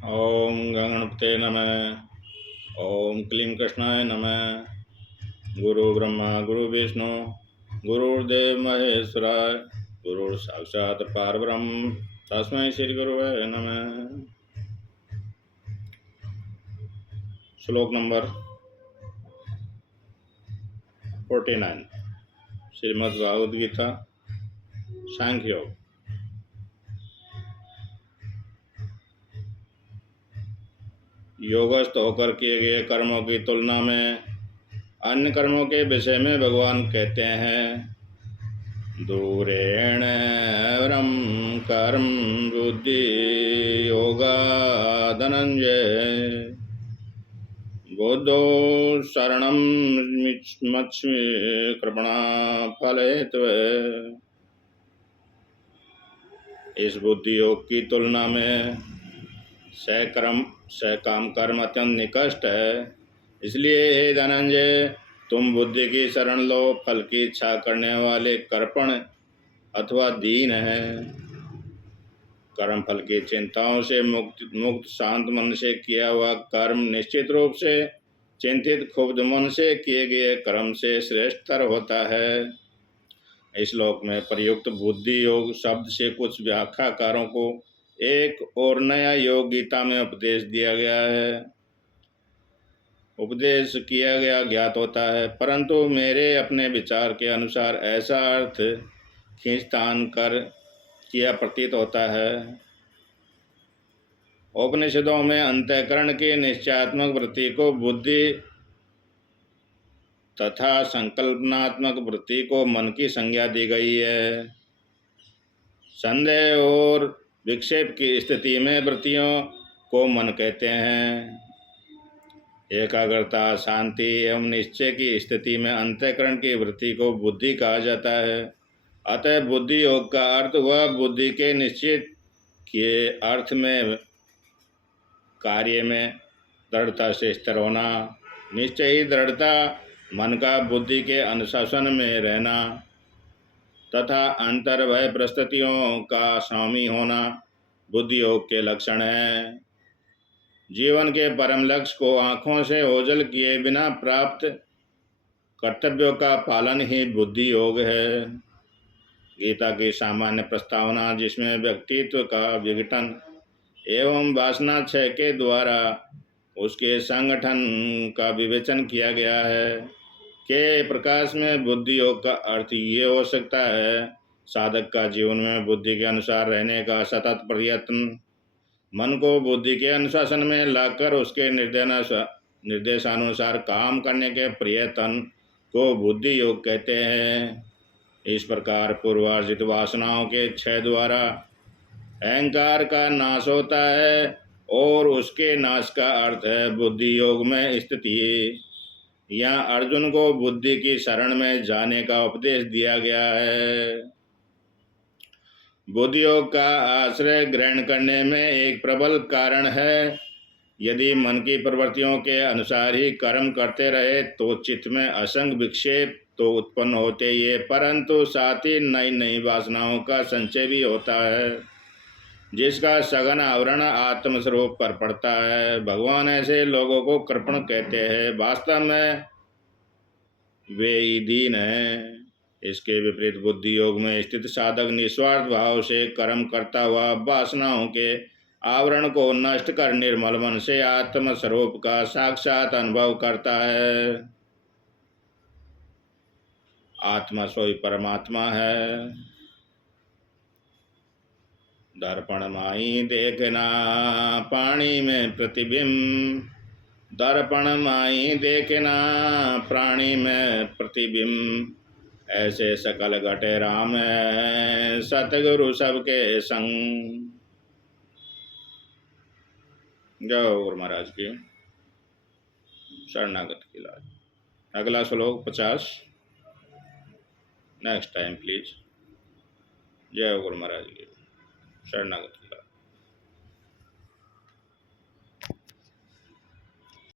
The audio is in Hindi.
ओम गणपते नमः। ओम क्लीं कृष्णाय नमः। गुरु ब्रह्मा गुरु विष्णु गुरुर्देव महेश्वराय गुरु साक्षात् परब्रह्म तस्मै श्री गुरुवे नमः। श्लोक नंबर 49 श्रीमद् भागवत गीता सांख्य योग। योगस्थ होकर किए गए कर्मों की तुलना में अन्य कर्मों के विषय में भगवान कहते हैं, दूरेण वरम कर्म बुद्धि योगा धनंजय बुद्धो शरणम मच्छि कृपणा फलहेतवे। इस बुद्धि योग की तुलना में सकाम कर्म अत्यंत निकष्ट है। इसलिए हे धनंजय, तुम बुद्धि की शरण लो। फल की इच्छा करने वाले कर्पण अथवा दीन है। कर्म फल की चिंताओं से मुक्त शांत मन से किया हुआ कर्म निश्चित रूप से चिंतित क्षुब्ध मन से किए गए कर्म से श्रेष्ठतर होता है। इस श्लोक में प्रयुक्त बुद्धि योग शब्द से कुछ व्याख्याकारों को एक और नया योग गीता में उपदेश दिया गया है। उपदेश किया गया ज्ञात होता है, परंतु मेरे अपने विचार के अनुसार ऐसा अर्थ खींचतान कर किया प्रतीत होता है। उपनिषदों में अंतःकरण की निश्चयात्मक वृत्ति को बुद्धि तथा संकल्पनात्मक वृत्ति को मन की संज्ञा दी गई है। संदेह और विक्षेप की स्थिति में वृत्तियों को मन कहते हैं। एकाग्रता, शांति एवं निश्चय की स्थिति में अंतःकरण की वृत्ति को बुद्धि कहा जाता है। अतः बुद्धि योग का अर्थ वह बुद्धि के निश्चित किए अर्थ में कार्य में दृढ़ता से स्थिर होना। निश्चय ही दृढ़ता, मन का बुद्धि के अनुशासन में रहना तथा अंतर्भय परिस्थितियों का स्वामी होना बुद्धि योग के लक्षण हैं। जीवन के परम लक्ष्य को आँखों से ओझल किए बिना प्राप्त कर्तव्यों का पालन ही बुद्धि योग है। गीता की सामान्य प्रस्तावना, जिसमें व्यक्तित्व का विघटन एवं वासना क्षय के द्वारा उसके संगठन का विवेचन किया गया है, के प्रकाश में बुद्धि योग का अर्थ ये हो सकता है, साधक का जीवन में बुद्धि के अनुसार रहने का सतत प्रयत्न, मन को बुद्धि के अनुशासन में लाकर उसके निर्देशानुसार काम करने के प्रयत्न को बुद्धि योग कहते हैं। इस प्रकार पूर्वार्जित वासनाओं के क्षय द्वारा अहंकार का नाश होता है और उसके नाश का अर्थ है बुद्धि योग में स्थिति। यहाँ अर्जुन को बुद्धि की शरण में जाने का उपदेश दिया गया है। बुद्धि योग का आश्रय ग्रहण करने में एक प्रबल कारण है। यदि मन की प्रवृत्तियों के अनुसार ही कर्म करते रहे तो चित्त में असंग विक्षेप तो उत्पन्न होते ही है, परंतु साथ ही नई नई वासनाओं का संचय भी होता है, जिसका सघन आवरण आत्मस्वरूप पर पड़ता है। भगवान ऐसे लोगों को कृपण कहते हैं। वास्तव में वे ही दीन हैं। इसके विपरीत बुद्धि योग में स्थित साधक निस्वार्थ भाव से कर्म करता हुआ वासनाओं के आवरण को नष्ट कर निर्मल मन से आत्म स्वरूप का साक्षात अनुभव करता है। आत्मा सोई परमात्मा है। दर्पण माई देखना पानी में प्रतिबिंब, दर्पण माई देखना प्राणी में प्रतिबिंब, ऐसे सकल घटे राम है सतगुरु सबके संग। जय गुरु महाराज की शरणागत की लाज। अगला श्लोक 50। Next time please. जय गुरु महाराज की शरणागत की लाज।